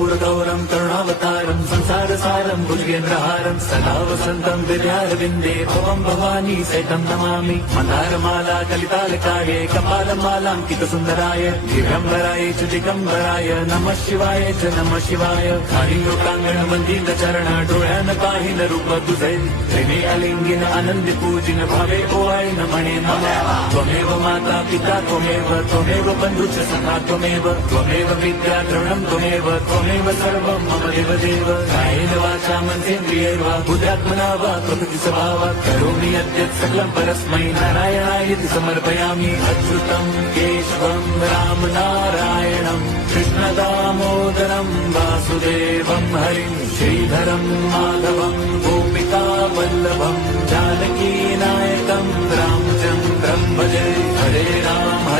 कर्पूरगौरं करुणावतारं संसारसारं भुजगेन्द्रहारं सदा वसन्तं हृदयारविन्दे भवं भवानी सहितं नमामि। मन्दारमाला कलितालकाये कपालमालाङ्कितसुन्दराय दिगम्बराय च दिगम्बराय नमः शिवाय च नमः शिवाय। हरिलोकाङ्गणवन्दितचरण डोळ्यान पाहिन रूप तुझे प्रेमे अलिंगिन आनंदी पूजिन भावे ओवाळीन म्हणे नमः। त्वमेव माता पिता त्वमेव बन्धुश्च सखा त्वमेव विद्या द्रविणं त्वमेव सर्वं मम देवदेव। कायेन वाचा मनसेन्द्रियैर्वा बुद्ध्यात्मना वा प्रकृति स्वभावात् करोमि यद्यत् सकलं परस्मै नारायणायति समर्पयामि। अच्युतं केशवं राम नारायणं कृष्णदामोदरं वासुदेवं हरिं श्रीधरं माधवं गोपिका वल्लभं जानकी नायकं रामचन्द्रं भजे। हरे राम हरे